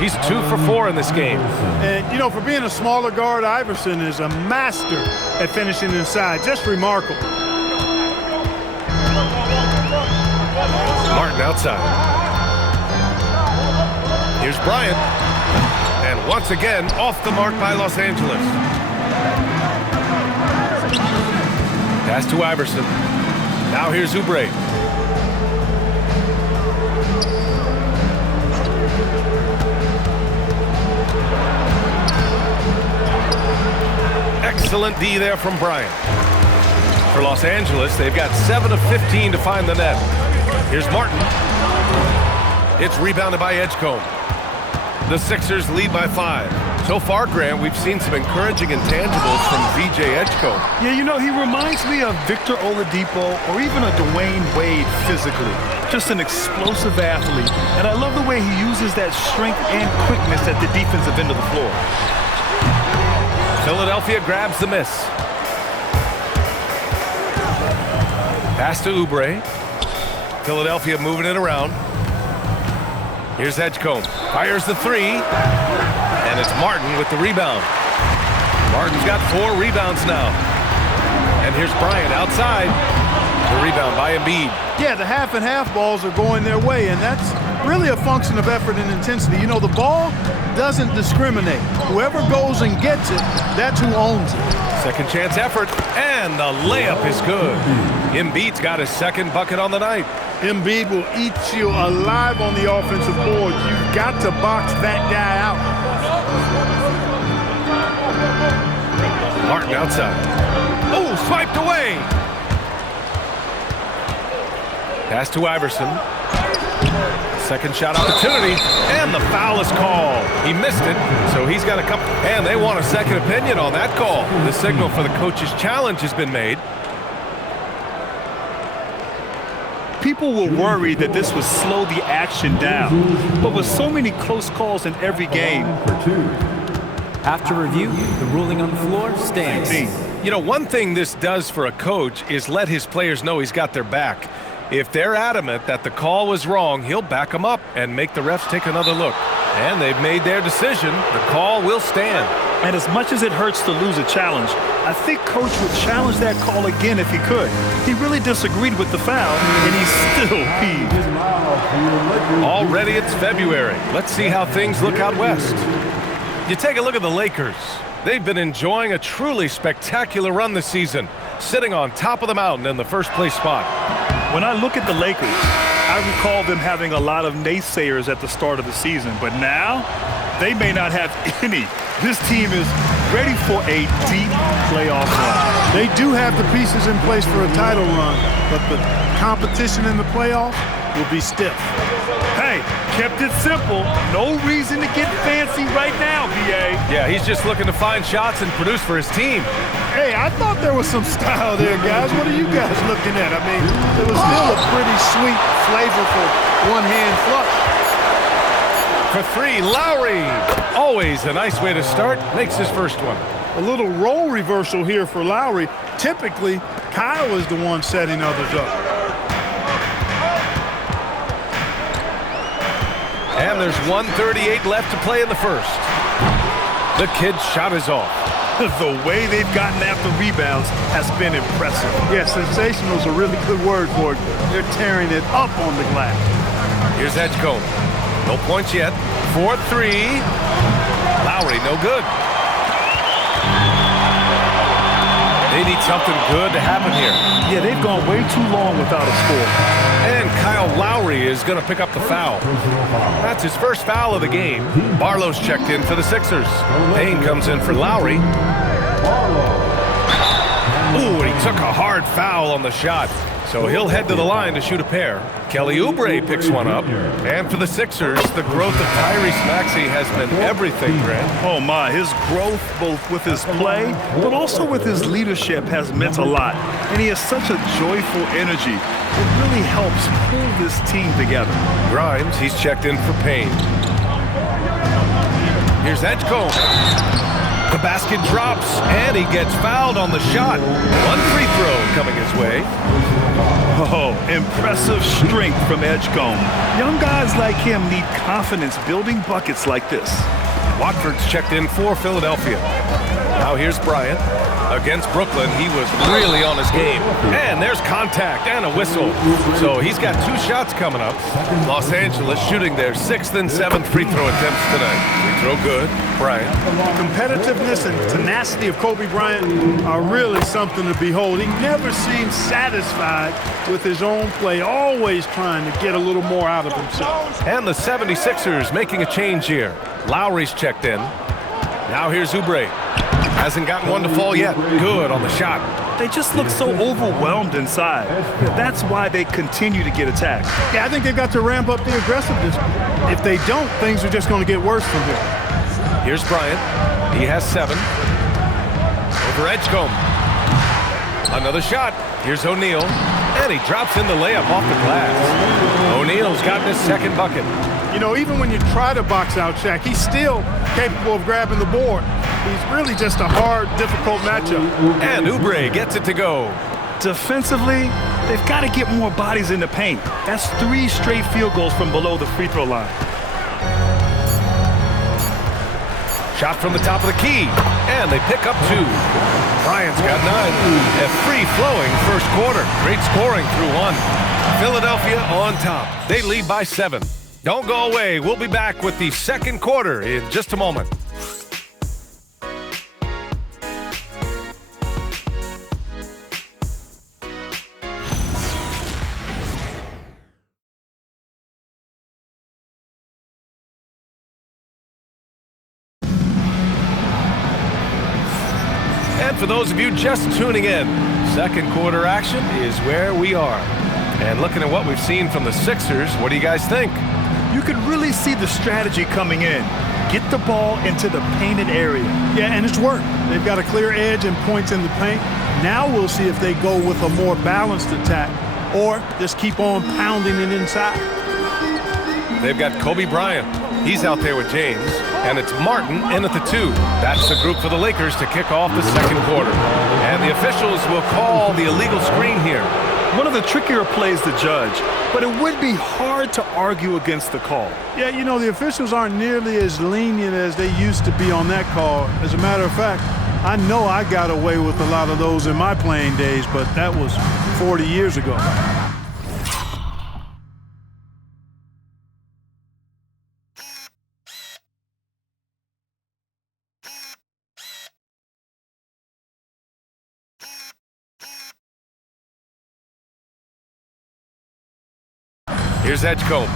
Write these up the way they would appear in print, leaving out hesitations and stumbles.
He's 2 for 4 in this game. And, you know, for being a smaller guard, Iverson is a master at finishing inside. Just remarkable. Martin outside. Here's Bryant. And once again, off the mark by Los Angeles. Pass to Iverson. Now here's Oubre. Excellent D there from Bryant. For Los Angeles, they've got 7 of 15 to find the net. Here's Martin. It's rebounded by Edgecombe. The Sixers lead by 5. So far, Grant, we've seen some encouraging intangibles from VJ Edgecombe. Yeah, you know, he reminds me of Victor Oladipo or even a Dwayne Wade physically. Just an explosive athlete. And I love the way he uses that strength and quickness at the defensive end of the floor. Philadelphia grabs the miss. Pass to Oubre. Philadelphia moving it around. Here's Edgecombe. Fires the 3. And it's Martin with the rebound. Martin's got 4 rebounds now. And here's Bryant outside. The rebound by Embiid. Yeah, the half and half balls are going their way, and that's really a function of effort and intensity. You know, the ball doesn't discriminate. Whoever goes and gets it, that's who owns it. Second chance effort, and the layup is good. Embiid's got his second bucket on the night. Embiid will eat you alive on the offensive board. You've got to box that guy out. Martin outside. Oh, swiped away. Pass to Iverson. Second shot opportunity, and the foul is called. He missed it, so he's got a couple. And they want a second opinion on that call. The signal for the coach's challenge has been made. People were worried that this would slow the action down. But with so many close calls in every game. After review, the ruling on the floor stands. You know, one thing this does for a coach is let his players know he's got their back. If they're adamant that the call was wrong, he'll back them up and make the refs take another look. And they've made their decision. The call will stand. And as much as it hurts to lose a challenge, I think Coach would challenge that call again if he could. He really disagreed with the foul, and he's still peeved. Already it's February. Let's see how things look out west. You take a look at the Lakers. They've been enjoying a truly spectacular run this season, sitting on top of the mountain in the first place spot. When I look at the Lakers, I recall them having a lot of naysayers at the start of the season, but now they may not have any. This team is ready for a deep playoff run. They do have the pieces in place for a title run, but the competition in the playoffs will be stiff. Hey, kept it simple. No reason to get fancy right now, B.A. Yeah, he's just looking to find shots and produce for his team. Hey, I thought there was some style there, guys. What are you guys looking at? I mean, it was still a pretty sweet, flavorful one-hand flush. For 3, Lowry. Always a nice way to start. Makes his first one. A little role reversal here for Lowry. Typically, Kyle is the one setting others up. And there's 1:38 left to play in the first. The kid's shot is off. The way they've gotten after rebounds has been impressive. Yeah, sensational is a really good word for it. They're tearing it up on the glass. Here's Edgecombe. No points yet. 4-3. Lowry, no good. They need something good to happen here. Yeah, they've gone way too long without a score. And Kyle Lowry is going to pick up the foul. That's his first foul of the game. Barlow's checked in for the Sixers. Payne comes in for Lowry. Ooh, he took a hard foul on the shot. So he'll head to the line to shoot a pair. Kelly Oubre picks one up. And for the Sixers, the growth of Tyrese Maxey has been everything, Grant. Oh my, his growth both with his play, but also with his leadership has meant a lot. And he has such a joyful energy. It really helps pull this team together. Grimes, he's checked in for Payne. Here's Edgecombe. The basket drops, and he gets fouled on the shot. One free throw coming his way. Oh, impressive strength from Edgecombe. Young guys like him need confidence building buckets like this. Watford's checked in for Philadelphia. Now here's Bryant. Against Brooklyn, he was really on his game. And there's contact and a whistle. So he's got 2 shots coming up. Los Angeles shooting their 6th and 7th free throw attempts tonight. Free throw good. Bryant. Competitiveness and tenacity of Kobe Bryant are really something to behold. He never seems satisfied with his own play, always trying to get a little more out of himself. And the 76ers making a change here. Lowry's checked in. Now here's Oubre. Hasn't gotten one to fall yet. Good on the shot. They just look so overwhelmed inside. That's why they continue to get attacked. Yeah, I think they've got to ramp up the aggressiveness. If they don't, things are just going to get worse from here. Here's Bryant. He has 7. Over Edgecombe. Another shot. Here's O'Neal. And he drops in the layup off the glass. O'Neal's gotten his 2nd bucket. You know, even when you try to box out Shaq, he's still capable of grabbing the board. He's really just a hard, difficult matchup. And Oubre gets it to go. Defensively, they've got to get more bodies in the paint. That's 3 straight field goals from below the free throw line. Shot from the top of the key. And they pick up 2. Bryant's got 9. A free-flowing first quarter. Great scoring through 1. Philadelphia on top. They lead by 7. Don't go away. We'll be back with the 2nd quarter in just a moment. And for those of you just tuning in, 2nd quarter action is where we are. And looking at what we've seen from the Sixers, what do you guys think? You can really see the strategy coming in. Get the ball into the painted area. Yeah, and it's worked. They've got a clear edge and points in the paint. Now we'll see if they go with a more balanced attack or just keep on pounding it inside. They've got Kobe Bryant. He's out there with James. And it's Martin in at the 2. That's the group for the Lakers to kick off the 2nd quarter. And the officials will call the illegal screen here. One of the trickier plays to judge, but it would be hard to argue against the call. Yeah, you know, the officials aren't nearly as lenient as they used to be on that call. As a matter of fact, I know I got away with a lot of those in my playing days, but that was 40 years ago. Here's Edgecombe.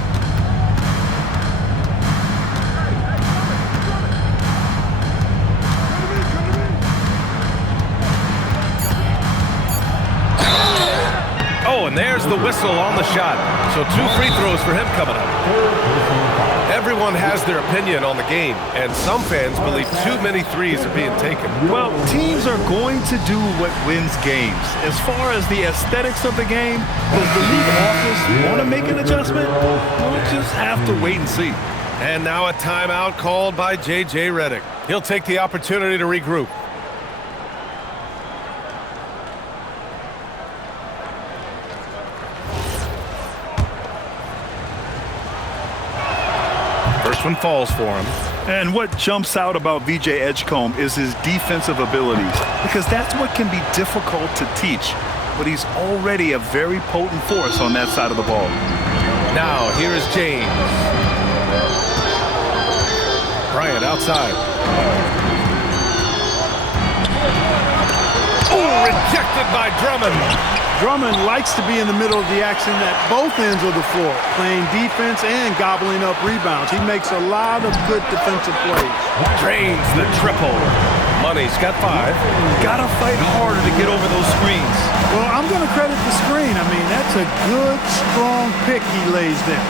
Oh, and there's the whistle on the shot. So 2 free throws for him coming up. Everyone has their opinion on the game, and some fans believe too many threes are being taken. Well, teams are going to do what wins games. As far as the aesthetics of the game, does the league office want to make an adjustment? We'll just have to wait and see. And now a timeout called by J.J. Redick. He'll take the opportunity to regroup. First one falls for him. And what jumps out about VJ Edgecombe is his defensive abilities, because that's what can be difficult to teach. But he's already a very potent force on that side of the ball. Now, here is James. Bryant outside. Oh, rejected by Drummond. Drummond likes to be in the middle of the action at both ends of the floor, playing defense and gobbling up rebounds. He makes a lot of good defensive plays. Drains the triple. Money's got 5. Gotta fight harder to get over those screens. Well, I'm going to credit the screen. I mean, that's a good, strong pick he lays there.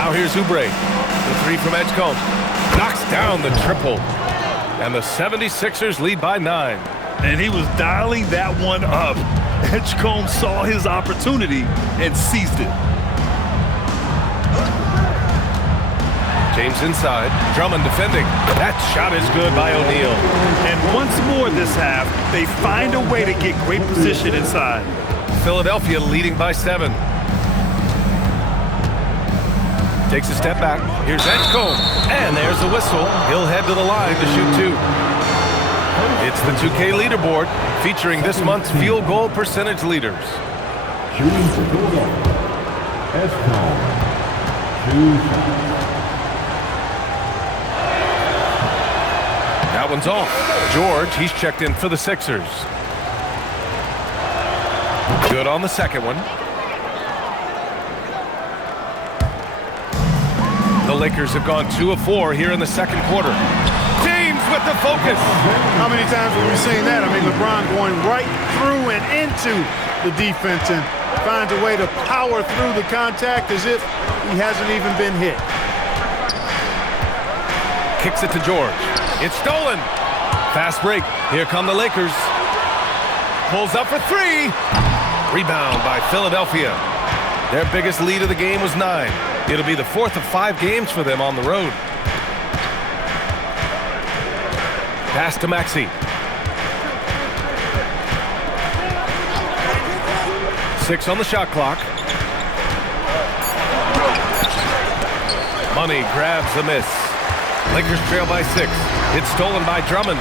Now here's Oubre. The 3 from Edgecombe. Knocks down the triple. And the 76ers lead by 9. And he was dialing that one up. Edgecombe saw his opportunity and seized it. James inside. Drummond defending. That shot is good by O'Neal. And once more this half, they find a way to get great position inside. Philadelphia leading by 7. Takes a step back. Here's Edgecombe. And there's the whistle. He'll head to the line to shoot 2. It's the 2K leaderboard featuring this month's field goal percentage leaders. Shooting for Philadelphia. Edgecombe. 2 shots. That one's off. George, he's checked in for the Sixers. Good on the second one. The Lakers have gone 2 of 4 here in the second quarter. James with the focus. How many times have we seen that? I mean, LeBron going right through and into the defense and finds a way to power through the contact as if he hasn't even been hit. Kicks it to George. It's stolen. Fast break. Here come the Lakers. Pulls up for 3. Rebound by Philadelphia. Their biggest lead of the game was 9. It'll be the 4th of 5 games for them on the road. Pass to Maxey. 6 on the shot clock. Money grabs the miss. Lakers trail by 6. It's stolen by Drummond.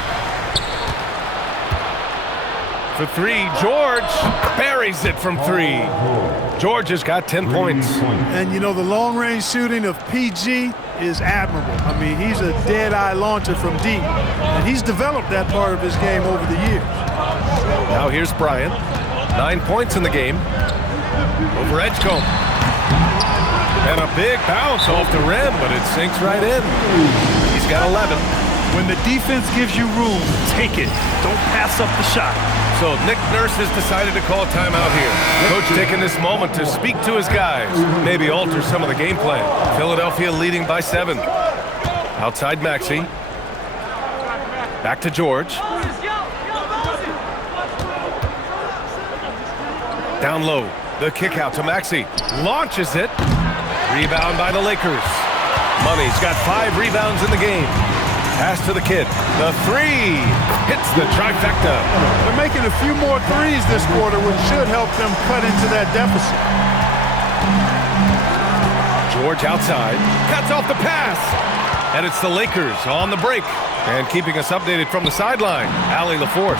For 3, George buries it from 3. George has got 10 points. And, you know, the long-range shooting of PG is admirable. I mean, he's a dead-eye launcher from deep. And he's developed that part of his game over the years. Now here's Bryant. 9 points in the game. Over Edgecombe. And a big bounce off the rim, but it sinks right in. He's got 11. When the defense gives you room, take it. Don't pass up the shot. So Nick Nurse has decided to call timeout here. Coach taking this moment to speak to his guys, maybe alter some of the game plan. Philadelphia leading by 7. Outside Maxey. Back to George. Down low. The kick out to Maxey. Launches it. Rebound by the Lakers. Money's got 5 rebounds in the game. Pass to the kid. The 3 hits the trifecta. They're making a few more threes this quarter, which should help them cut into that deficit. George outside. Cuts off the pass. And it's the Lakers on the break. And keeping us updated from the sideline, Allie LaForce.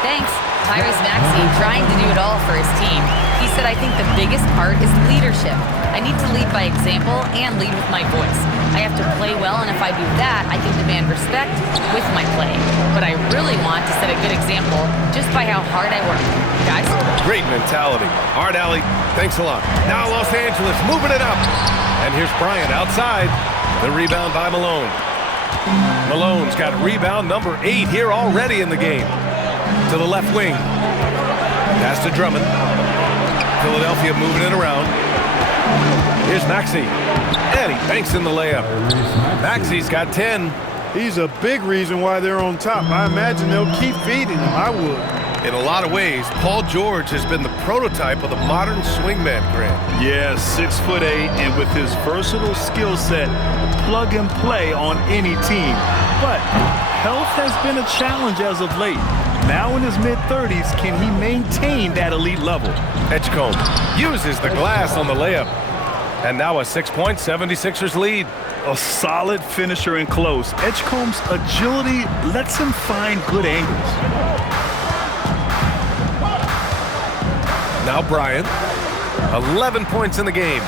Thanks. Tyrese Maxey trying to do it all for his team. He said, I think the biggest part is leadership. I need to lead by example and lead with my voice. I have to play well, and if I do that, I can demand respect with my play. But I really want to set a good example just by how hard I work. Guys? Great mentality. All right, Allie, thanks a lot. Now Los Angeles moving it up. And here's Bryant outside. The rebound by Malone. Malone's got rebound number 8 here already in the game. To the left wing. Pass to Drummond. Philadelphia moving it around. Here's Maxey. And he banks in the layup. Maxey's got 10. He's a big reason why they're on top. I imagine they'll keep feeding him. I would. In a lot of ways, Paul George has been the prototype of the modern swingman, Grant. Yeah, 6'8", and with his versatile skill set, plug and play on any team. But health has been a challenge as of late. Now in his mid-30s, can he maintain that elite level? Edgecombe uses the glass on the layup. And now a 6-point 76ers lead. A solid finisher in close. Edgecombe's agility lets him find good angles. Now Bryant. 11 points in the game.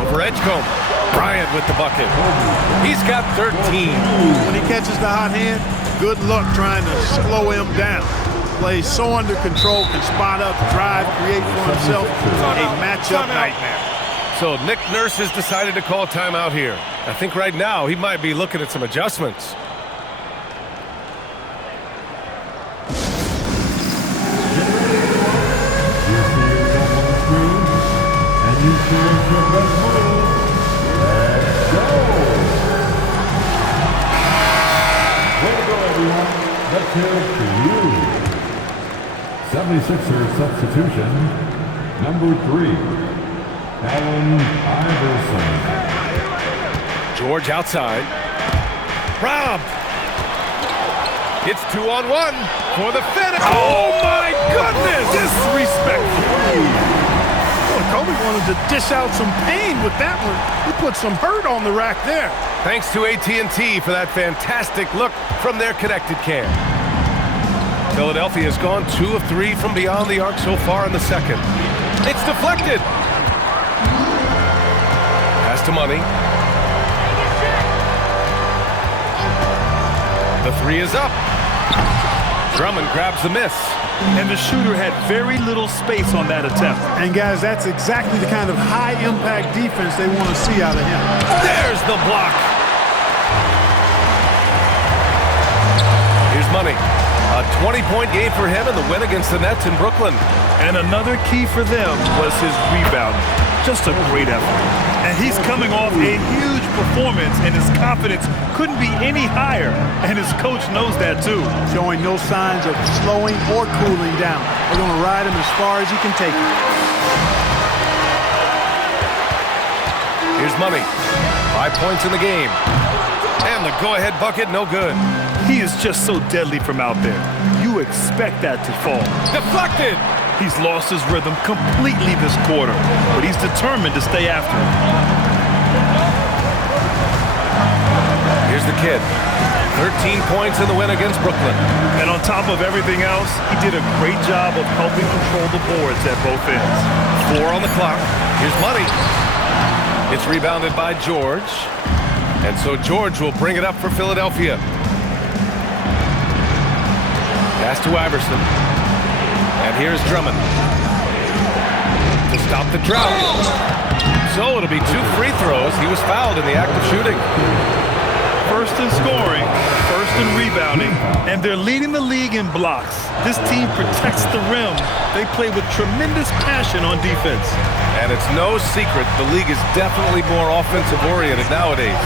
Over Edgecombe. Bryant with the bucket. He's got 13. When he catches the hot hand, good luck trying to slow him down. Plays so under control, can spot up, drive, create for himself a matchup nightmare. So Nick Nurse has decided to call timeout here. I think right now he might be looking at some adjustments. Let's hear it for you. 76er substitution, number 3, Allen Iverson. George outside. Robbed. It's 2-on-1 for the finish. Oh, my goodness! Disrespectful. Well, Kobe wanted to dish out some pain with that one. He put some hurt on the rack there. Thanks to AT&T for that fantastic look from their connected cam. Philadelphia has gone 2 of 3 from beyond the arc so far in the second. It's deflected. Pass to Money. The 3 is up. Drummond grabs the miss. And the shooter had very little space on that attempt. And guys, that's exactly the kind of high-impact defense they want to see out of him. There's the block. Here's Money. A 20-point game for him in the win against the Nets in Brooklyn. And another key for them was his rebound. Just a great effort. And he's coming off a huge performance, and his confidence couldn't be any higher. And his coach knows that too. Showing no signs of slowing or cooling down. They're going to ride him as far as he can take him. Here's Money. 5 points in the game. And the go-ahead bucket, no good. He is just so deadly from out there. You expect that to fall. Deflected! He's lost his rhythm completely this quarter, but he's determined to stay after it. Here's the kid. 13 points in the win against Brooklyn. And on top of everything else, he did a great job of helping control the boards at both ends. 4 on the clock. Here's Money. It's rebounded by George. And so George will bring it up for Philadelphia. Pass to Iverson. And here's Drummond. To stop the drought. So it'll be 2 free throws. He was fouled in the act of shooting. First in scoring, first in rebounding, and they're leading the league in blocks. This team protects the rim. They play with tremendous passion on defense. And it's no secret the league is definitely more offensive-oriented nowadays.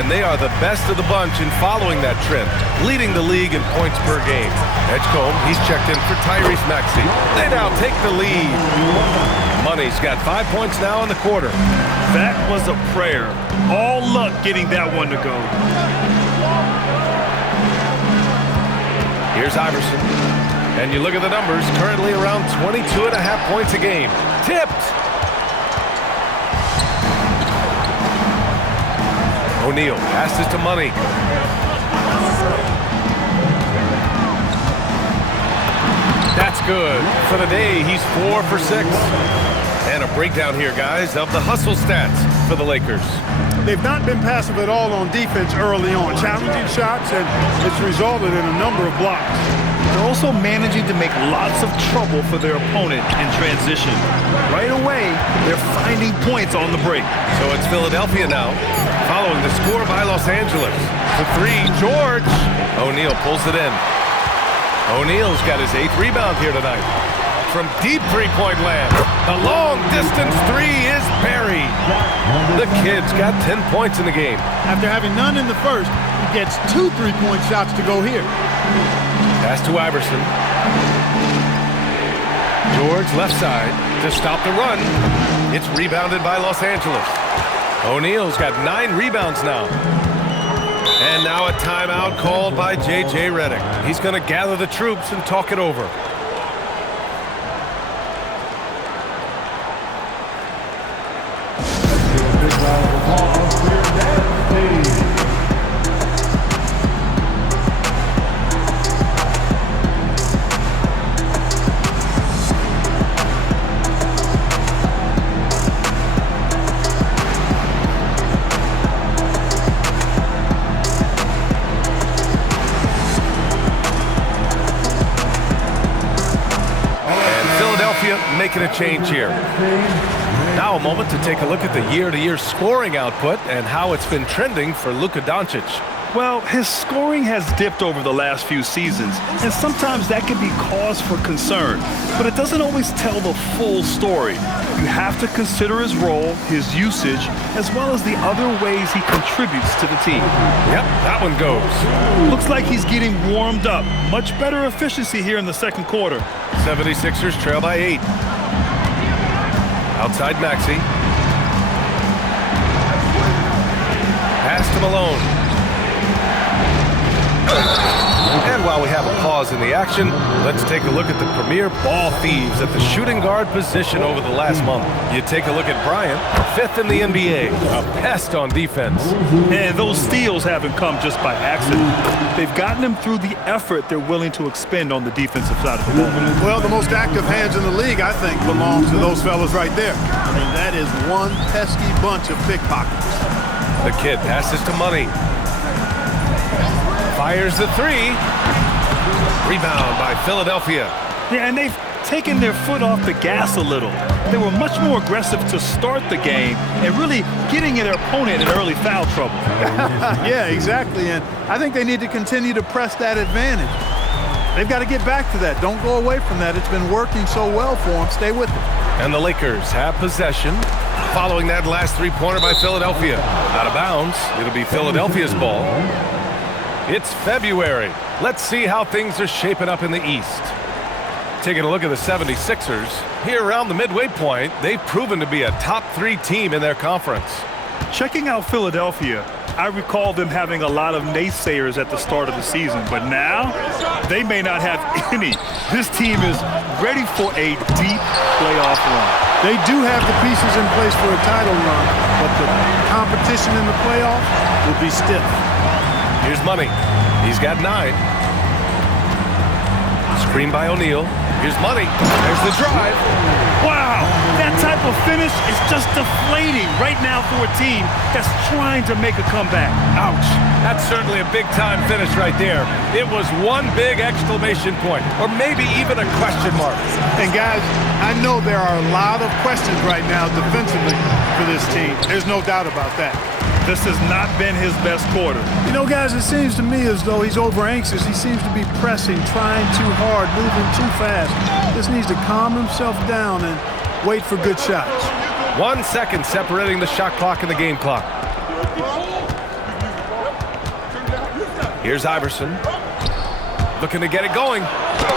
And they are the best of the bunch in following that trend, leading the league in points per game. Edgecombe, he's checked in for Tyrese Maxey. They now take the lead. Money's got 5 points now in the quarter. That was a prayer. All luck getting that one to go. Here's Iverson. And you look at the numbers, currently around 22.5 points a game. Tipped! O'Neal passes to Money. That's good. For the day, he's 4 for 6. And a breakdown here, guys, of the hustle stats for the Lakers. They've not been passive at all on defense early on. Challenging shots, and it's resulted in a number of blocks. They're also managing to make lots of trouble for their opponent in transition. Right away, they're finding points on the break. So it's Philadelphia now, following the score by Los Angeles. For 3, George. O'Neal pulls it in. O'Neal's got his 8th rebound here tonight. From deep three-point land, the long-distance 3 is buried. The kid's got 10 points in the game. After having none in the first, he gets 2 3-point shots to go here. Pass to Iverson. George left side to stop the run. It's rebounded by Los Angeles. O'Neal's got 9 rebounds now. And now a timeout called by J.J. Redick. He's going to gather the troops and talk it over. Making a change here. Now a moment to take a look at the year-to-year scoring output and how it's been trending for Luka Doncic. Well, his scoring has dipped over the last few seasons, and sometimes that can be cause for concern. But it doesn't always tell the full story. You have to consider his role, his usage, as well as the other ways he contributes to the team. Yep, that one goes. Looks like he's getting warmed up. Much better efficiency here in the second quarter. 76ers trail by 8. Outside Maxey. Pass to Malone. And while we have a pause in the action. Let's take a look at the premier ball thieves at the shooting guard position over the last month. You take a look at Bryant, 5th in the NBA, a pest on defense. And those steals haven't come just by accident. They've gotten them through the effort they're willing to expend on the defensive side of the ball. Well, the most active hands in the league, I think, belongs to those fellas right there. I mean, that is one pesky bunch of pickpockets. The kid passes to Money. Fires the 3. Rebound by Philadelphia. Yeah, and they've taken their foot off the gas a little. They were much more aggressive to start the game and really getting their opponent in early foul trouble. Yeah, exactly. And I think they need to continue to press that advantage. They've got to get back to that. Don't go away from that. It's been working so well for them. Stay with it. And the Lakers have possession. Following that last three-pointer by Philadelphia. Out of bounds. It'll be Philadelphia's ball. It's February. Let's see how things are shaping up in the East. Taking a look at the 76ers. Here around the midway point, they've proven to be a top 3 team in their conference. Checking out Philadelphia, I recall them having a lot of naysayers at the start of the season, but now they may not have any. This team is ready for a deep playoff run. They do have the pieces in place for a title run, but the competition in the playoffs will be stiff. Here's Money. He's got 9. Screen by O'Neal. Here's Money. There's the drive. Wow, that type of finish is just deflating right now for a team that's trying to make a comeback. Ouch. That's certainly a big-time finish right there. It was one big exclamation point, or maybe even a question mark. And guys, I know there are a lot of questions right now defensively for this team. There's no doubt about that. This has not been his best quarter. You know, guys, it seems to me as though he's over-anxious. He seems to be pressing, trying too hard, moving too fast. Just needs to calm himself down and wait for good shots. 1 second separating the shot clock and the game clock. Here's Iverson. Looking to get it going.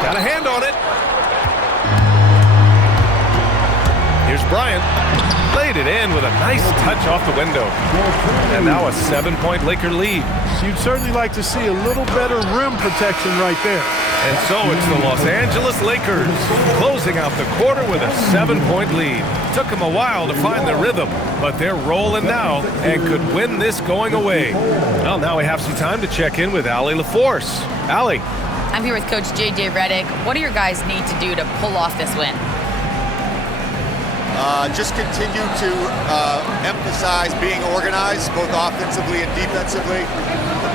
Got a hand on it. Here's Bryant. Laid it in with a nice touch off the window. And now a 7-point Laker lead. You'd certainly like to see a little better rim protection right there. And so it's the Los Angeles Lakers closing out the quarter with a 7-point lead. Took them a while to find their rhythm, but they're rolling now and could win this going away. Well, now we have some time to check in with Allie LaForce. Allie. I'm here with Coach J.J. Redick. What do your guys need to do to pull off this win? Just continue to emphasize being organized, both offensively and defensively.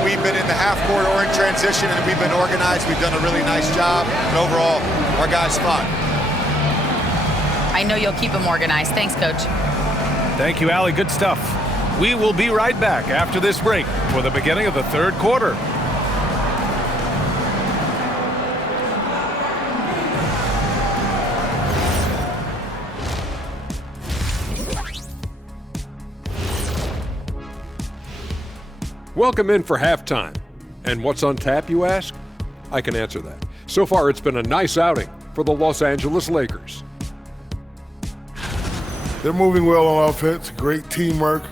We've been in the half-court or in transition, and we've been organized. We've done a really nice job, and overall, our guys fought. I know you'll keep them organized. Thanks, Coach. Thank you, Allie. Good stuff. We will be right back after this break for the beginning of the third quarter. Welcome in for halftime. And what's on tap, you ask? I can answer that. So far, it's been a nice outing for the Los Angeles Lakers. They're moving well on offense, great teamwork.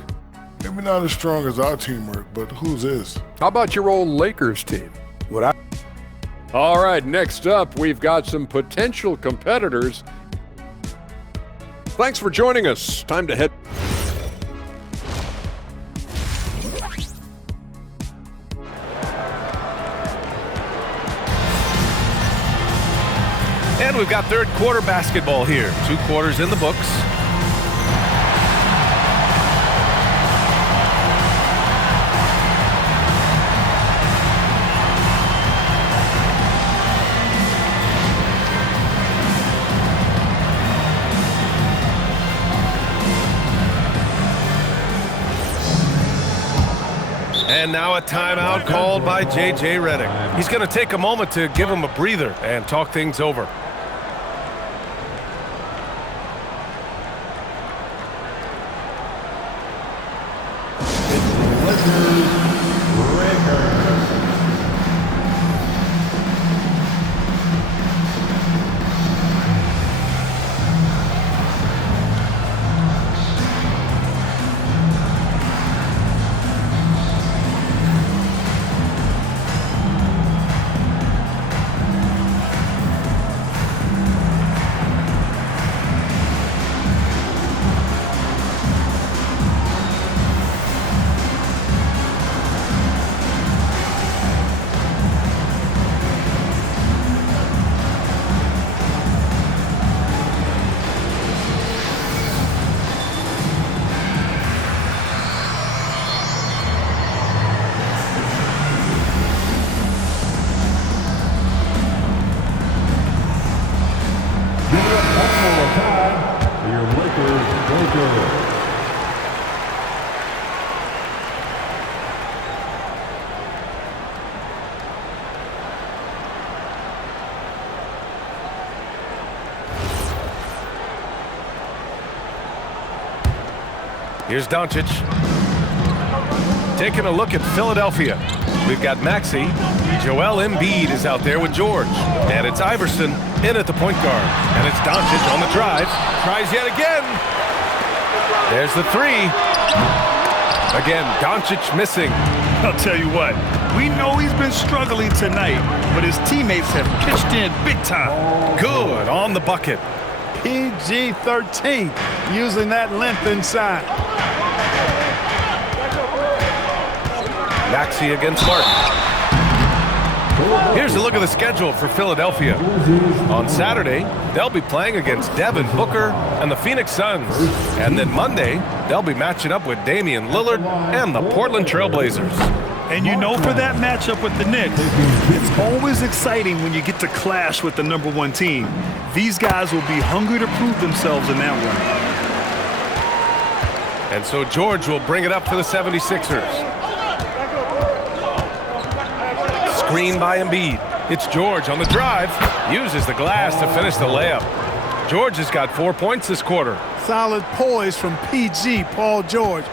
Maybe not as strong as our teamwork, but whose is? How about your old Lakers team? All right, next up, we've got some potential competitors. Thanks for joining us. Time to head. And we've got third quarter basketball here. 2 quarters in the books. And now a timeout called by J.J. Redick. He's going to take a moment to give him a breather and talk things over. Here's Doncic. Taking a look at Philadelphia. We've got Maxey. Joel Embiid is out there with George. And it's Iverson in at the point guard. And it's Doncic on the drive. Tries yet again. There's the three. Again, Doncic missing. I'll tell you what, we know he's been struggling tonight, but his teammates have pitched in big time. Good on the bucket. PG-13, using that length inside. Maxey against Martin. Here's a look at the schedule for Philadelphia. On Saturday, they'll be playing against Devin Booker and the Phoenix Suns. And then Monday, they'll be matching up with Damian Lillard and the Portland Trail Blazers. And you know, for that matchup with the Knicks, it's always exciting when you get to clash with the #1 team. These guys will be hungry to prove themselves in that one. And so George will bring it up for the 76ers. Screen by Embiid. It's George on the drive. Uses the glass to finish the layup. George has got 4 points this quarter. Solid poise from PG, Paul George.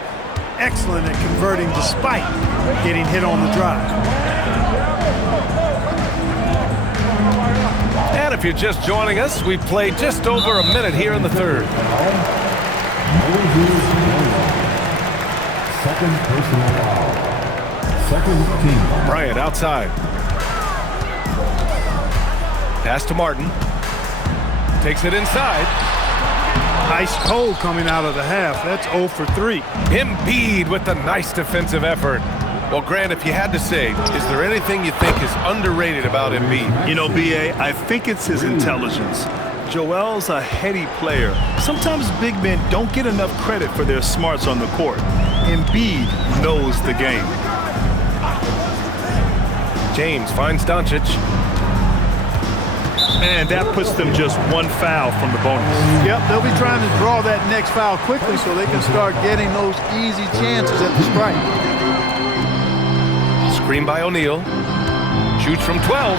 Excellent at converting despite getting hit on the drive. And if you're just joining us, we've played just over a minute here in the third. Second personal foul. Second team foul. Bryant outside. Pass to Martin. Takes it inside. Ice cold coming out of the half. That's 0 for 3. Embiid with a nice defensive effort. Well, Grant, if you had to say, is there anything you think is underrated about Embiid? You know, B.A., I think it's his intelligence. Joel's a heady player. Sometimes big men don't get enough credit for their smarts on the court. Embiid knows the game. James finds Doncic. And that puts them just one foul from the bonus. Yep, they'll be trying to draw that next foul quickly so they can start getting those easy chances at the strike. Screen by O'Neal. Shoots from 12.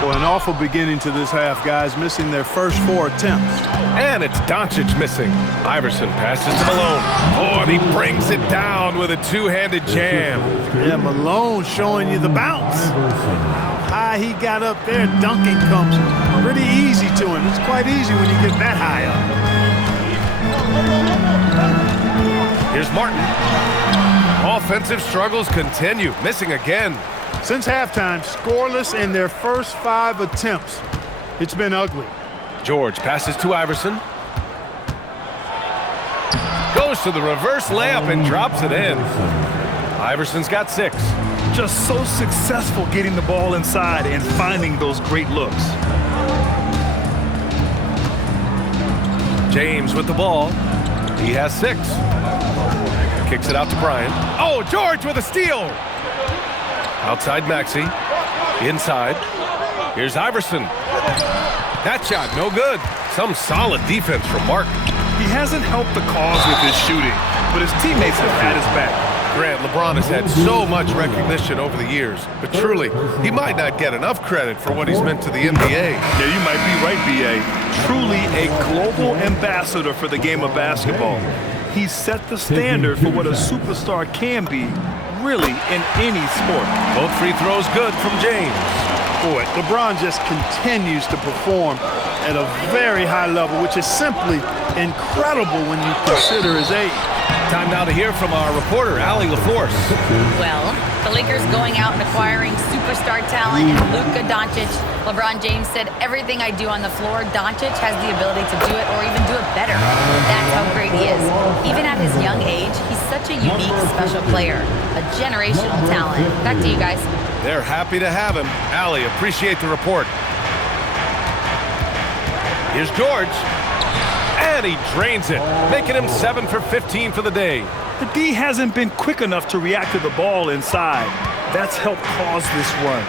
Well, an awful beginning to this half, guys, missing their first 4 attempts. And it's Doncic missing. Iverson passes to Malone. Oh, and he brings it down with a two-handed jam. Yeah, Malone showing you the bounce. How high he got up there, dunking comes pretty easy to him. It's quite easy when you get that high up. Here's Martin. Offensive struggles continue, missing again. Since halftime, scoreless in their first 5 attempts. It's been ugly. George passes to Iverson. Goes to the reverse layup and drops it in. Iverson's got 6. Just so successful getting the ball inside and finding those great looks. James with the ball. He has 6. Kicks it out to Bryant. Oh, George with a steal. Outside Maxey. Inside. Here's Iverson. That shot, no good. Some solid defense from Martin. He hasn't helped the cause with his shooting, but his teammates have had his back. Grant, LeBron has had so much recognition over the years, but truly, he might not get enough credit for what he's meant to the NBA. Yeah, you might be right, B.A. Truly a global ambassador for the game of basketball. He's set the standard for what a superstar can be, really, in any sport. Both free throws good from James. Boy, LeBron just continues to perform at a very high level, which is simply incredible when you consider his age. Time now to hear from our reporter, Allie LaForce. Well, the Lakers going out and acquiring superstar talent in Luka Doncic. LeBron James said, everything I do on the floor, Doncic has the ability to do it or even do it better. That's how great he is. Even at his young age, he's such a unique, special player. A generational talent. Back to you guys. They're happy to have him. Allie, appreciate the report. Here's George. And he drains it, making him 7 for 15 for the day. The D hasn't been quick enough to react to the ball inside. That's helped cause this run.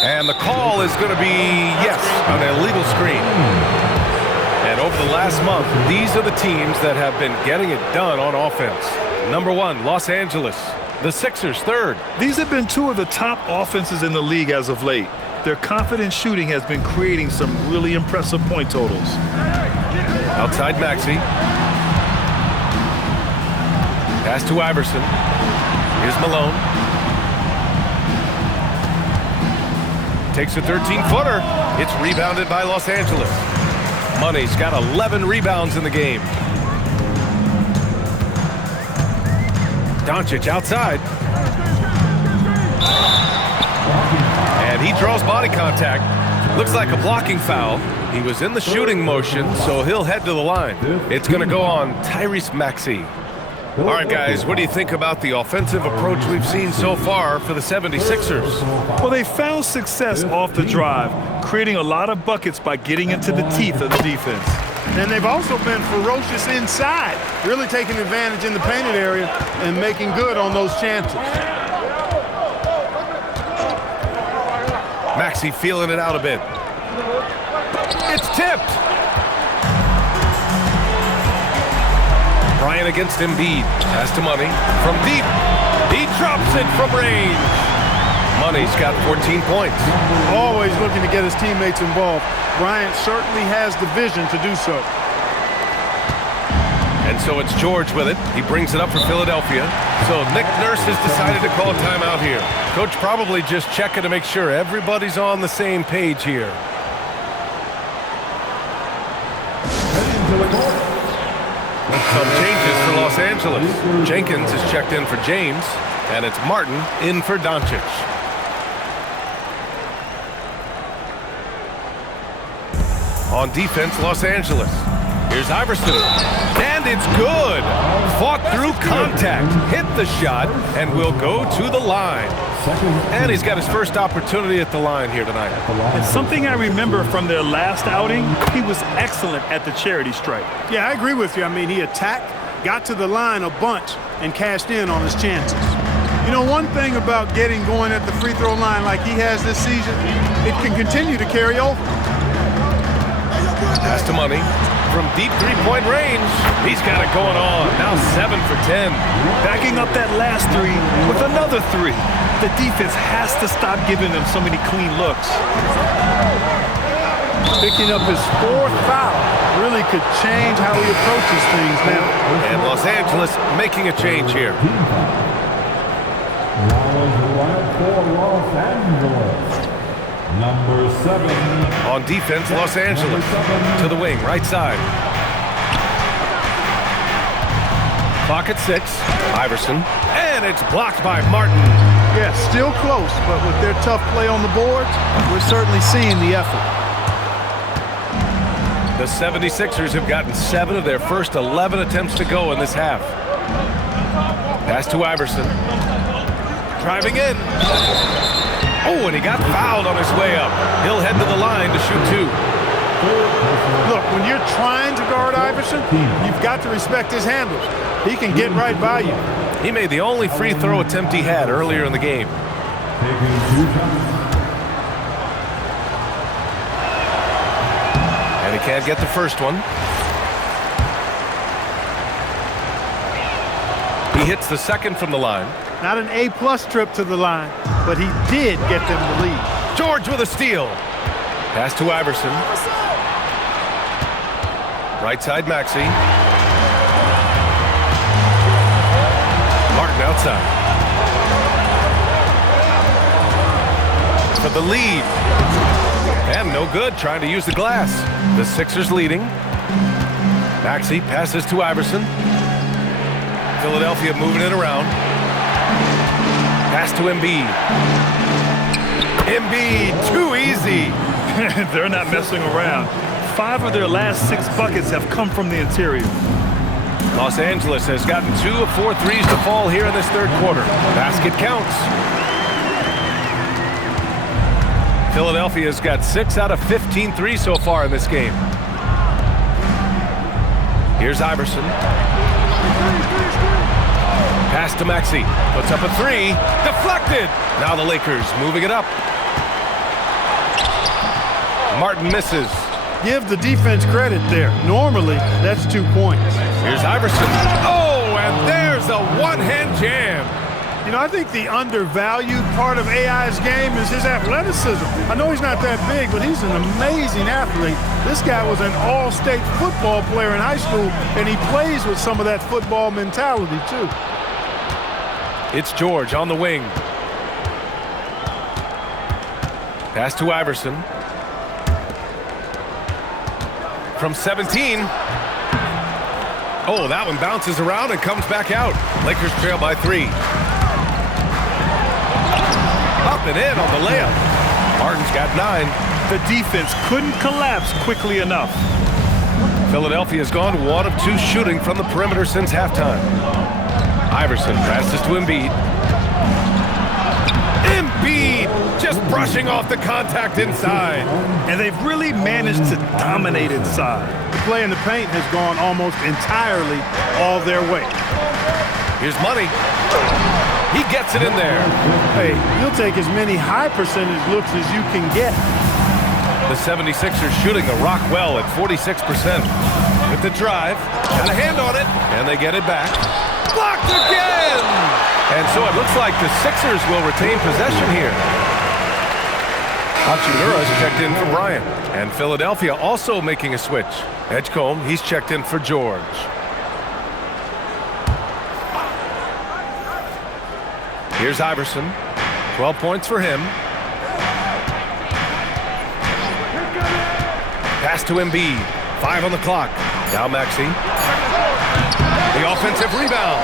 And the call is going to be, yes, an illegal screen. And over the last month, these are the teams that have been getting it done on offense. Number 1, Los Angeles. The Sixers, 3rd. These have been 2 of the top offenses in the league as of late. Their confident shooting has been creating some really impressive point totals. Outside Maxey. Pass to Iverson. Here's Malone. Takes a 13-footer. It's rebounded by Los Angeles. Money's got 11 rebounds in the game. Doncic outside. And he draws body contact. Looks like a blocking foul. He was in the shooting motion, so he'll head to the line. It's going to go on Tyrese Maxey. All right, guys, what do you think about the offensive approach we've seen so far for the 76ers? Well, they found success off the drive, creating a lot of buckets by getting into the teeth of the defense. And they've also been ferocious inside, really taking advantage in the painted area and making good on those chances. Maxey feeling it out a bit. It's tipped. Bryant against Embiid. Pass to Money from deep. He drops it from range. Money's got 14 points. Always looking to get his teammates involved. Bryant certainly has the vision to do so. And so it's George with it. He brings it up for Philadelphia. So Nick Nurse has decided to call a timeout here. Coach probably just checking to make sure everybody's on the same page here. Some changes for Los Angeles. Jenkins is checked in for James, and it's Martin in for Doncic. On defense, Los Angeles. Here's Iverson, and it's good. Fought through contact, hit the shot, and will go to the line. And he's got his first opportunity at the line here tonight. And something I remember from their last outing, he was excellent at the charity stripe. Yeah, I agree with you. I mean, he attacked, got to the line a bunch, and cashed in on his chances. You know, one thing about getting going at the free throw line like he has this season, it can continue to carry over. Pass to Money. From deep three-point range, he's got it going on. Now 7 for 10. Backing up that last three with another three. The defense has to stop giving them so many clean looks. Picking up his 4th foul really could change how he approaches things now. And Los Angeles making a change here. Los Angeles. Number 7. On defense, Los Angeles. To the wing, right side. Clock at 6. Iverson. And it's blocked by Martin. Yeah, still close, but with their tough play on the boards, we're certainly seeing the effort. The 76ers have gotten 7 of their first 11 attempts to go in this half. Pass to Iverson. Driving in. Oh, and he got fouled on his way up. He'll head to the line to shoot 2. Look, when you're trying to guard Iverson, you've got to respect his handles. He can get right by you. He made the only free throw attempt he had earlier in the game. And he can't get the first one. He hits the second from the line. Not an A-plus trip to the line, but he did get them the lead. George with a steal. Pass to Iverson. Right side, Maxey. Martin outside. For the lead. And no good, trying to use the glass. The Sixers leading. Maxey passes to Iverson. Philadelphia moving it around. Pass to Embiid. Embiid, too easy. They're not messing around. 5 of their last 6 buckets have come from the interior. Los Angeles has gotten 2 of 4 threes to fall here in this third quarter. Basket counts. Philadelphia's got 6 out of 15 threes so far in this game. Here's Iverson. Pass to Maxey. Puts up a 3. Deflected. Now the Lakers moving it up. Martin misses. Give the defense credit there. Normally, that's 2 points. Here's Iverson. Oh, and there's a one-hand jam. You know, I think the undervalued part of AI's game is his athleticism. I know he's not that big, but he's an amazing athlete. This guy was an all-state football player in high school, and he plays with some of that football mentality, too. It's George on the wing. Pass to Iverson. From 17. Oh, that one bounces around and comes back out. Lakers trail by 3. Up and in on the layup. Martin's got 9. The defense couldn't collapse quickly enough. Philadelphia's gone 1 of 2 shooting from the perimeter since halftime. Iverson passes to Embiid. Embiid just brushing off the contact inside. And they've really managed to dominate inside. The play in the paint has gone almost entirely all their way. Here's Money. He gets it in there. Hey, you'll take as many high percentage looks as you can get. The 76ers shooting the rock well at 46%. With the drive, got a hand on it, and they get it back. Blocked again! And so it looks like the Sixers will retain possession here. Hachimura's checked in for Bryant. And Philadelphia also making a switch. Edgecombe, he's checked in for George. Here's Iverson. 12 points for him. Pass to Embiid. 5 on the clock. Now Maxey. The offensive rebound.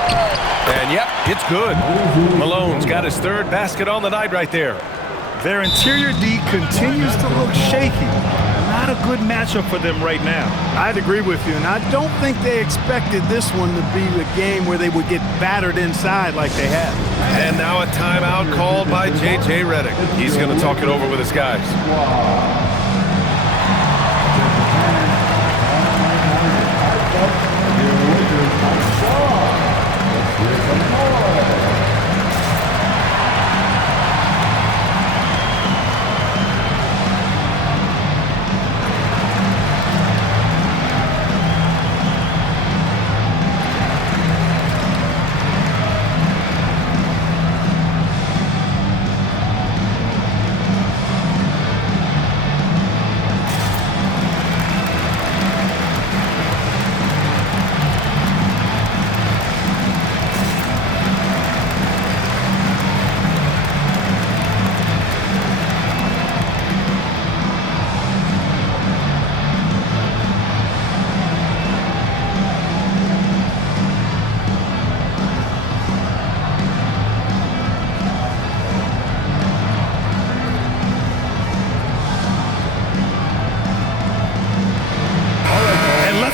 And yep, it's good. Malone's got his 3rd basket on the night right there. Their interior D continues to look shaky. Not a good matchup for them right now. I'd agree with you, and I don't think they expected this one to be a game where they would get battered inside like they have. And now a timeout called by J.J. Redick. He's going to talk it over with his guys.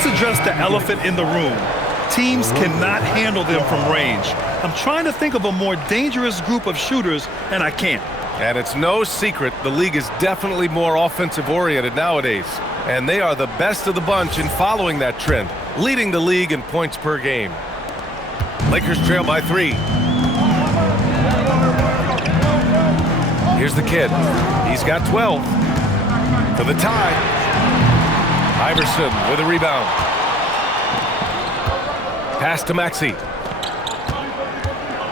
Address the elephant in the room. Teams cannot handle them from range. I'm trying to think of a more dangerous group of shooters, and I can't. And it's no secret the league is definitely more offensive-oriented nowadays. And they are the best of the bunch in following that trend, leading the league in points per game. Lakers trail by 3. Here's the kid. He's got 12. For the tie. Iverson with a rebound. Pass to Maxey.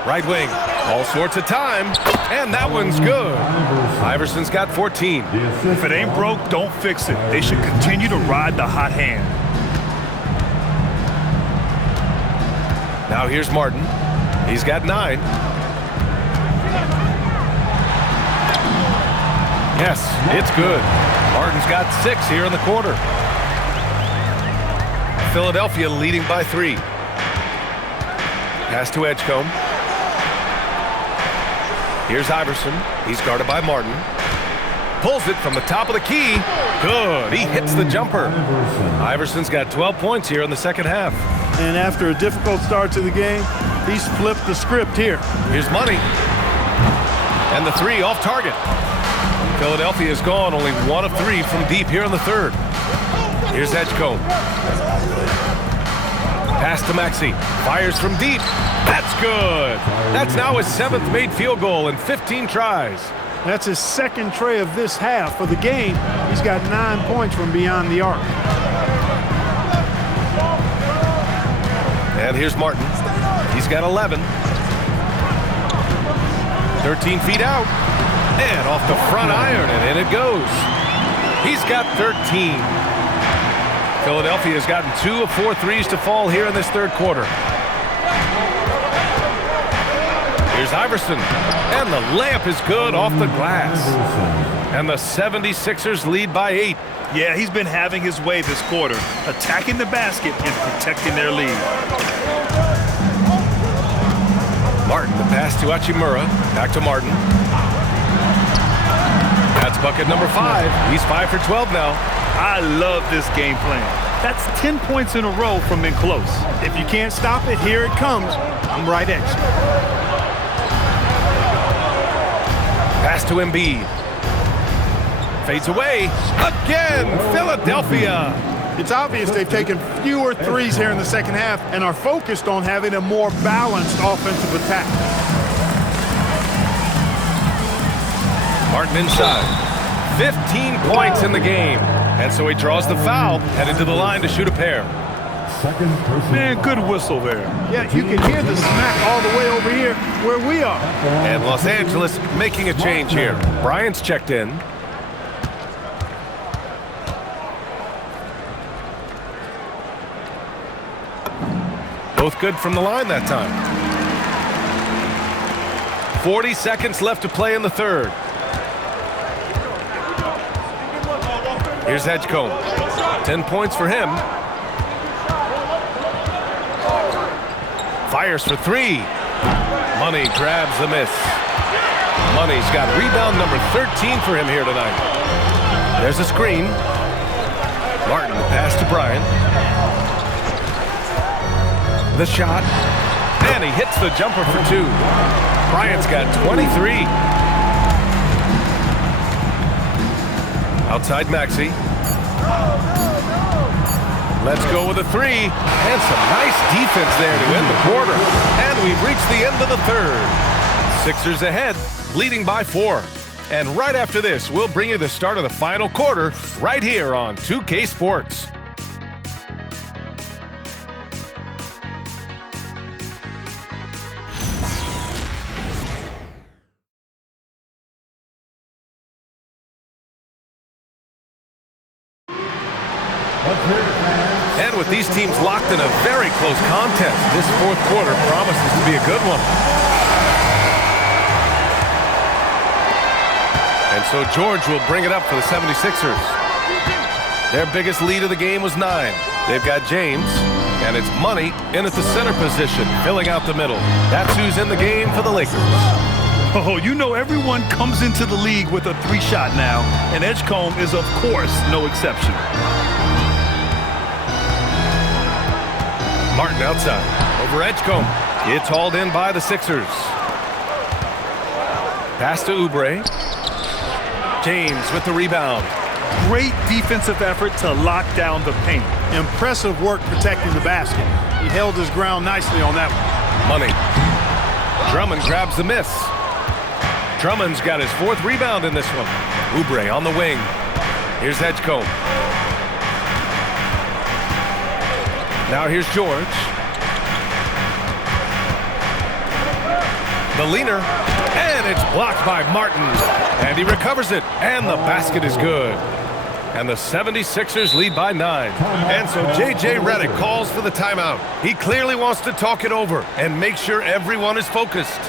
Right wing. All sorts of time. And that one's good. Iverson's got 14. If it ain't broke, don't fix it. They should continue to ride the hot hand. Now here's Martin. He's got 9. Yes, it's good. Martin's got 6 here in the quarter. Philadelphia leading by 3. Pass to Edgecombe. Here's Iverson. He's guarded by Martin. Pulls it from the top of the key. Good. He hits the jumper. Iverson's got 12 points here in the second half. And after a difficult start to the game, he's flipped the script here. Here's Money. And the 3 off target. Philadelphia is gone only 1 of 3 from deep here in the 3rd. Here's Edgecombe. Pass to Maxey. Fires from deep. That's good. That's now his 7th made field goal in 15 tries. That's his 2nd tray of this half. For the game, he's got 9 points from beyond the arc. And here's Martin. He's got 11. 13 feet out. And off the front iron, and in it goes. He's got 13. Philadelphia has gotten 2 of 4 threes to fall here in this 3rd quarter. Here's Here's Iverson. And the layup is good off the glass. And the 76ers lead by 8. Yeah, he's been having his way this quarter, attacking the basket and protecting their lead. Martin, the pass to Hachimura. Back to Martin. That's bucket number 5. He's 5 for 12 now. I love this game plan. That's 10 points in a row from in close. If you can't stop it, here it comes. I'm right at you. Pass to Embiid. Fades away. Again, Philadelphia. It's obvious they've taken fewer threes here in the second half and are focused on having a more balanced offensive attack. Martin inside. 15 points in the game. And so he draws the foul, headed to the line to shoot a pair. Second person. Man, good whistle there. Yeah, you can hear the smack all the way over here where we are. And Los Angeles making a change here. Bryant's checked in. Both good from the line that time. 40 seconds left to play in the third. Here's Edgecombe. 10 points for him. Fires for 3. Money grabs the miss. Money's got rebound number 13 for him here tonight. There's a screen. Martin, the pass to Bryant. The shot. And he hits the jumper for 2. Bryant's got 23. Outside Maxey. Let's go with a 3. And some nice defense there to end the quarter. And we've reached the end of the third. Sixers ahead, leading by 4. And right after this, we'll bring you the start of the final quarter right here on 2K Sports. And with these teams locked in a very close contest, this fourth quarter promises to be a good one. And so George will bring it up for the 76ers. Their biggest lead of the game was 9. They've got James, and it's Money in at the center position, filling out the middle. That's who's in the game for the Lakers. Oh, you know everyone comes into the league with a 3-shot now, and Edgecombe is, of course, no exception. Martin outside. Over Edgecombe. It's hauled in by the Sixers. Pass to Oubre. James with the rebound. Great defensive effort to lock down the paint. Impressive work protecting the basket. He held his ground nicely on that one. Money. Drummond grabs the miss. Drummond's got his 4th rebound in this one. Oubre on the wing. Here's Edgecombe. Now here's George. The leaner. And it's blocked by Martin. And he recovers it. And the basket is good. And the 76ers lead by 9. And so J.J. Redick calls for the timeout. He clearly wants to talk it over and make sure everyone is focused.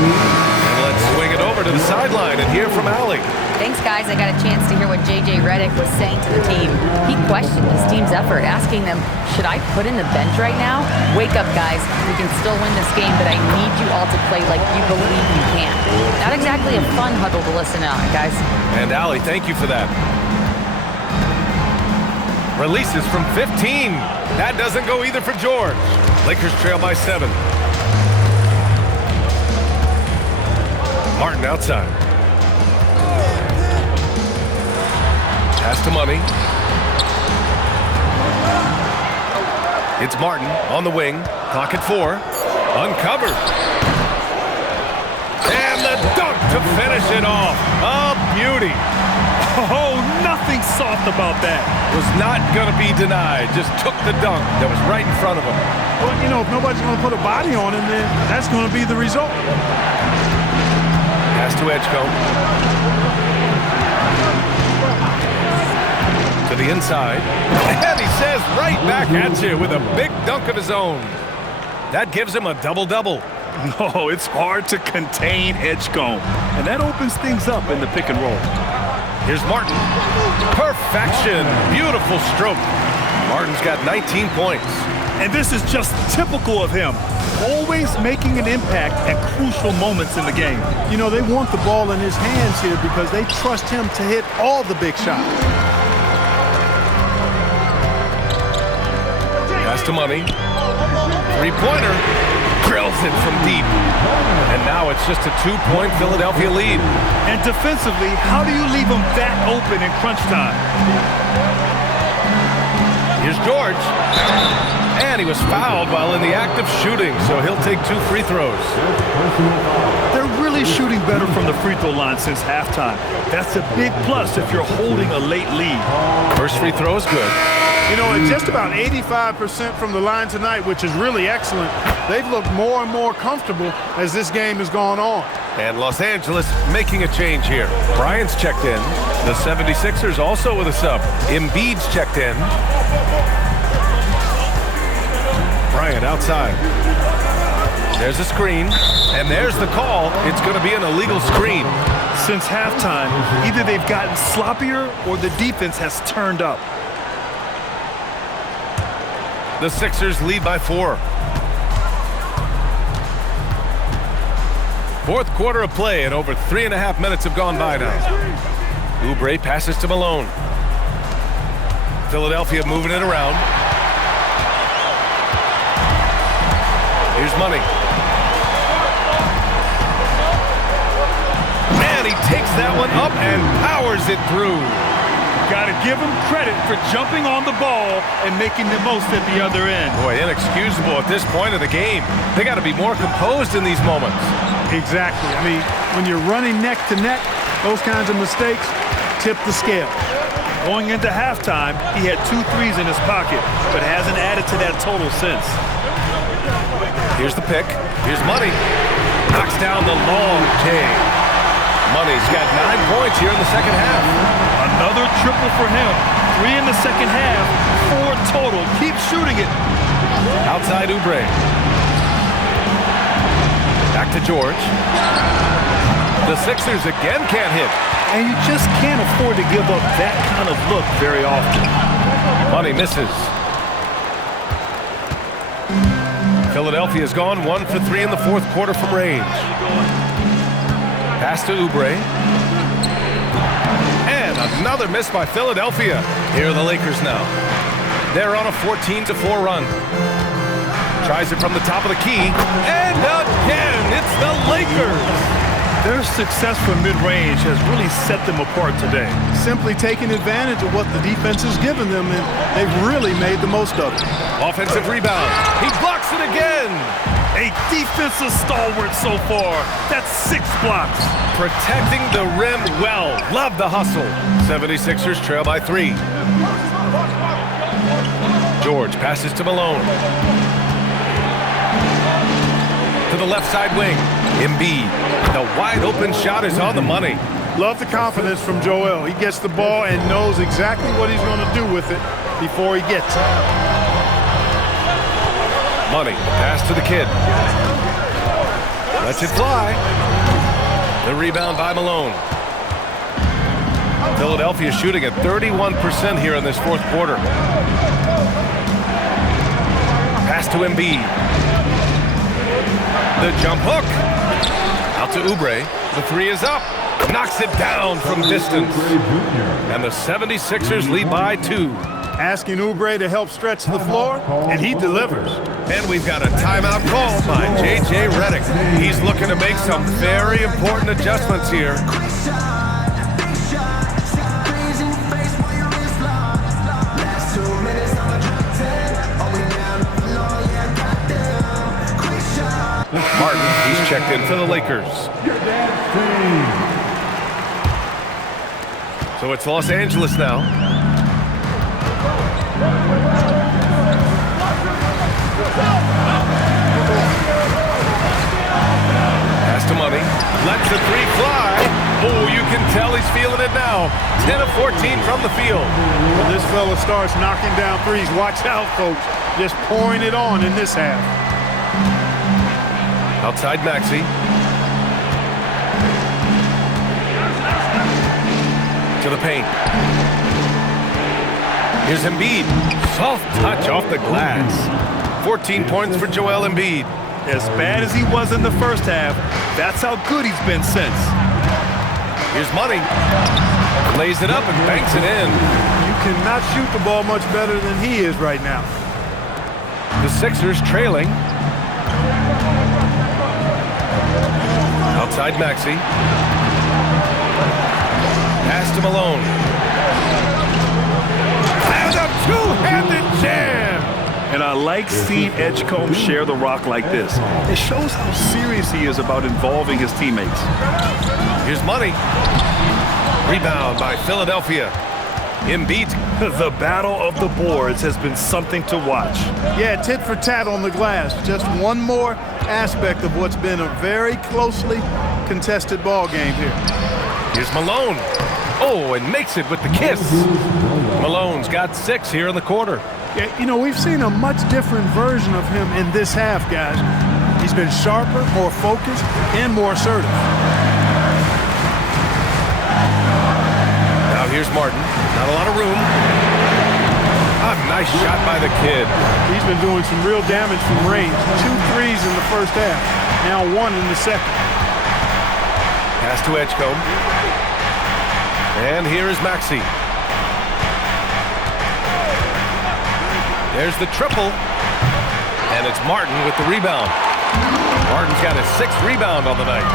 And let's swing it over to the sideline and hear from Allie. Thanks, guys. I got a chance to hear what J.J. Redick was saying to the team. He questioned his team's effort, asking them, should I put in the bench right now? Wake up, guys. We can still win this game, but I need you all to play like you believe you can. Not exactly a fun huddle to listen on, guys. And Allie, thank you for that. Releases from 15. That doesn't go either for George. Lakers trail by 7. Martin outside. Pass to Money. It's Martin on the wing. Clock at 4. Uncovered. And the dunk to finish it off. A beauty. Oh, nothing soft about that. Was not going to be denied. Just took the dunk that was right in front of him. Well, you know, if nobody's going to put a body on him, then that's going to be the result. Pass to Edgecombe. To the inside. And he says right back at you with a big dunk of his own. That gives him a double-double. No, it's hard to contain Edgecombe. And that opens things up in the pick and roll. Here's Martin. Perfection. Beautiful stroke. Martin's got 19 points. And this is just typical of him. Always making an impact at crucial moments in the game. You know, they want the ball in his hands here because they trust him to hit all the big shots. Pass to Money. Three-pointer. Drills it from deep. And now it's just a 2-point Philadelphia lead. And defensively, how do you leave them that open in crunch time? Here's George. And he was fouled while in the act of shooting, so he'll take 2 free throws. They're really shooting better from the free throw line since halftime. That's a big plus if you're holding a late lead. First free throw is good. You know, at just about 85% from the line tonight, which is really excellent. They've looked more and more comfortable as this game has gone on. And Los Angeles making a change here. Bryant's checked in. The 76ers also with a sub. Embiid's checked in. Bryant outside. There's a screen, and there's the call. It's going to be an illegal screen. Since halftime, either they've gotten sloppier or the defense has turned up. The Sixers lead by 4. Fourth quarter of play, and over 3.5 minutes have gone by now. Oubre passes to Malone. Philadelphia moving it around. Here's Money. And he takes that one up and powers it through. Got to give him credit for jumping on the ball and making the most at the other end. Boy, inexcusable at this point of the game. They got to be more composed in these moments. Exactly. I mean, when you're running neck to neck, those kinds of mistakes tip the scale. Going into halftime, he had 2 threes in his pocket, but hasn't added to that total since. Here's the pick. Here's Money. Knocks down the long J. Money's got 9 points here in the second half. Another triple for him. 3 in the second half, 4 total. Keep shooting it. Outside Oubre. Back to George. The Sixers again can't hit. And you just can't afford to give up that kind of look very often. Money misses. Philadelphia's gone 1 for 3 in the fourth quarter from range. Pass to Oubre. And another miss by Philadelphia. Here are the Lakers now. They're on a 14-4 run. Tries it from the top of the key. And again, it's the Lakers. Their success from mid-range has really set them apart today. Simply taking advantage of what the defense has given them, and they've really made the most of it. Offensive rebound. He blocks it again. A defensive stalwart so far. That's 6 blocks. Protecting the rim well. Love the hustle. 76ers trail by 3. George passes to Malone. To the left side wing. Embiid. The wide open shot is on the money. Love the confidence from Joel. He gets the ball and knows exactly what he's going to do with it before he gets it. Money. Pass to the kid. Lets it fly. The rebound by Malone. Philadelphia shooting at 31% here in this fourth quarter. Pass to Embiid. The jump hook. Out to Oubre. The 3 is up. Knocks it down from distance. And the 76ers lead by 2. Asking Oubre to help stretch the floor, and he delivers. And we've got a timeout called by J.J. Redick. He's looking to make some very important adjustments here. Martin, he's checked in for the Lakers. So it's Los Angeles now. Pass to Money. Lets the three fly. Oh, you can tell he's feeling it now. 10 of 14 from the field. When this fella starts knocking down threes, watch out, folks. Just pouring it on in this half. Outside Maxey. To the paint. Here's Embiid. Soft touch off the glass. 14 points for Joel Embiid. As bad as he was in the first half, that's how good he's been since. Here's Money. Lays it up and banks it in. You cannot shoot the ball much better than he is right now. The Sixers trailing. Outside Maxey. Pass to Malone. And a two-handed jam! And I like seeing Edgecombe share the rock like this. It shows how serious he is about involving his teammates. Here's Money. Rebound by Philadelphia. Embiid. The battle of the boards has been something to watch. Yeah, tit for tat on the glass. Just one more aspect of what's been a very closely contested ball game here. Here's Malone. Oh, and makes it with the kiss. Malone's got 6 here in the quarter. Yeah, you know, we've seen a much different version of him in this half, guys. He's been sharper, more focused, and more assertive. Now here's Martin. Not a lot of room. A nice shot by the kid. He's been doing some real damage from range. 2 threes in the first half. Now 1 in the second. Pass to Edgecombe. And here is Maxey. There's the triple. And it's Martin with the rebound. Martin's got his 6th rebound on the night.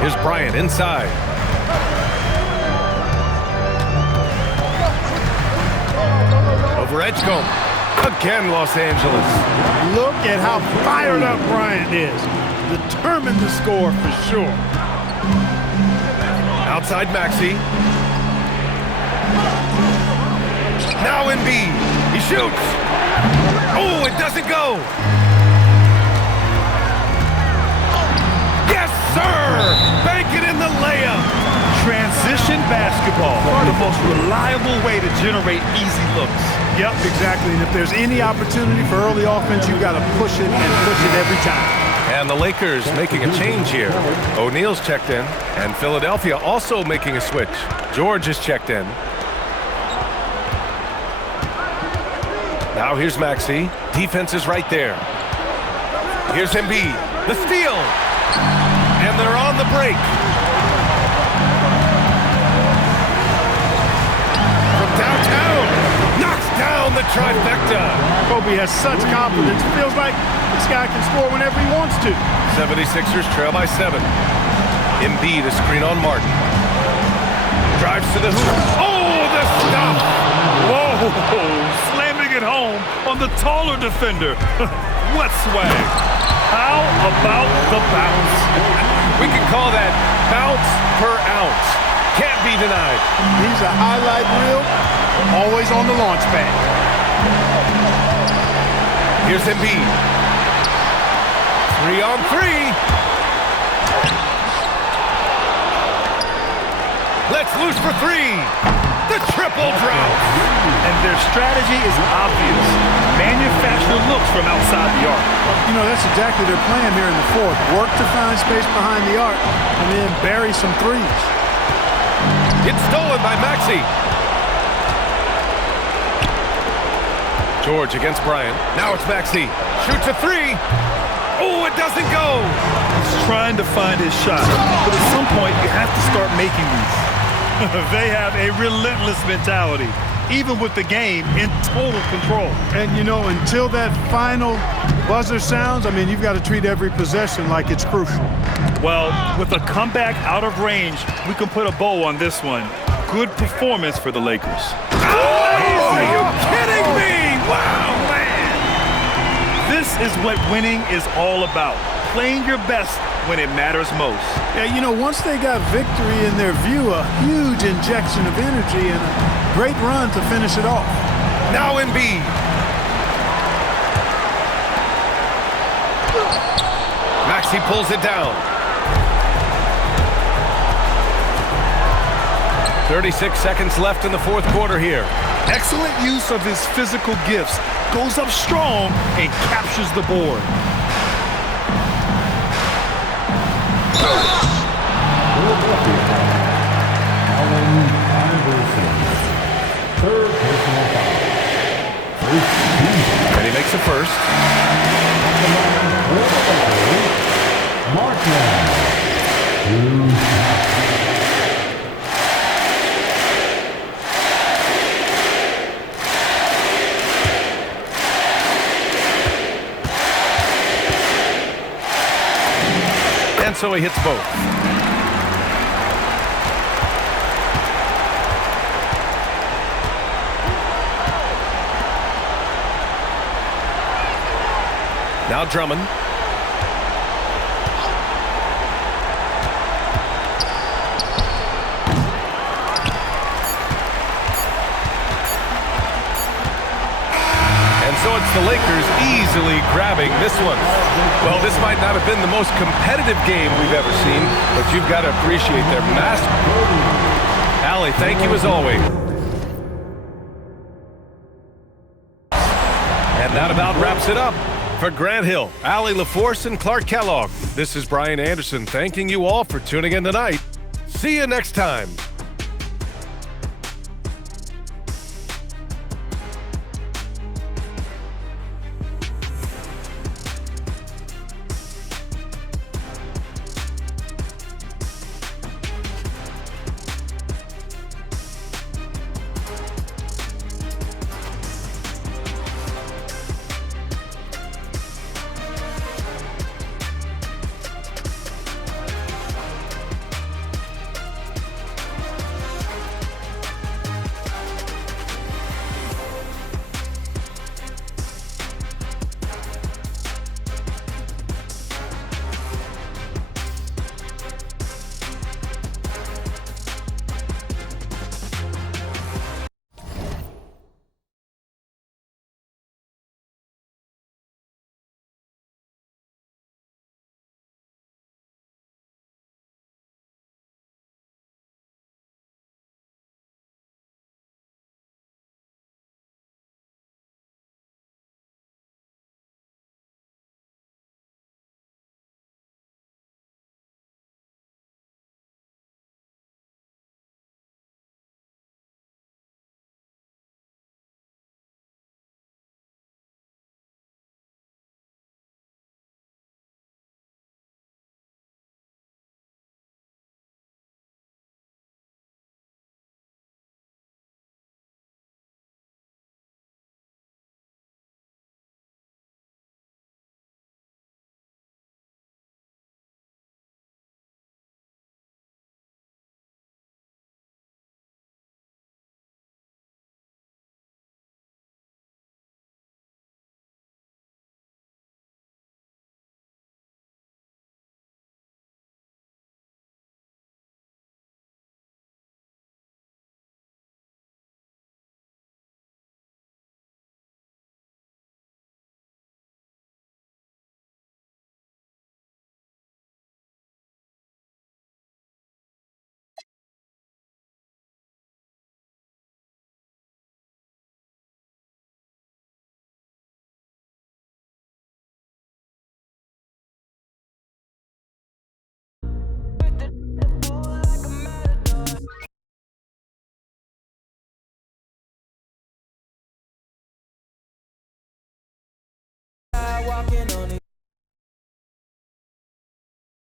Here's Bryant inside. Over Edgecombe. Again, Los Angeles. Look at how fired up Bryant is. Determined to score for sure. Outside Maxey. Now Embiid. He shoots. Oh, it doesn't go. Yes, sir! Bank it in the layup. Transition basketball, the most reliable way to generate easy looks. Yep, exactly. And if there's any opportunity for early offense, you've got to push it and push it every time. And the Lakers making a change here. O'Neal's checked in, and Philadelphia also making a switch. George is checked in. Now here's Maxey. Defense is right there. Here's Embiid. The steal. And they're on the break. From downtown. Knocks down the trifecta. Kobe has such confidence. It feels like this guy can score whenever he wants to. 76ers trail by 7. Embiid a screen on Martin. Drives to the hoop. Oh, the stop. Whoa, slamming it home on the taller defender. What swag. How about the bounce? We can call that bounce per ounce. Can't be denied. He's a highlight reel, always on the launch pad. Here's Embiid. 3-on-3. Let's loose for 3. The triple drop. And their strategy is obvious. Manufacture looks from outside the arc. You know, that's exactly their plan here in the fourth. Work to find space behind the arc and then bury some threes. It's stolen by Maxey. George against Bryant. Now it's Maxey. Shoots a 3. Oh, it doesn't go. He's trying to find his shot. But at some point, you have to start making these. They have a relentless mentality, even with the game in total control. And, you know, until that final buzzer sounds, I mean, you've got to treat every possession like it's crucial. Well, with a comeback out of range, we can put a bow on this one. Good performance for the Lakers. Oh, are you kidding me? Wow, man. This is what winning is all about. Playing your best when it matters most. Yeah, you know, once they got victory in their view, a huge injection of energy and a great run to finish it off. Now Embiid. Maxey pulls it down. 36 seconds left in the fourth quarter here. Excellent use of his physical gifts. Goes up strong and captures the board. Allen Iverson. Third personal foul. And he makes the first. Markman. 2 shots. And so he hits both. Now Drummond. And so it's the Lakers easily grabbing this one. Well, this might not have been the most competitive game we've ever seen, but you've got to appreciate their master. Allie, thank you as always. And that about wraps it up. For Grant Hill, Allie LaForce, and Clark Kellogg, this is Brian Anderson thanking you all for tuning in tonight. See you next time.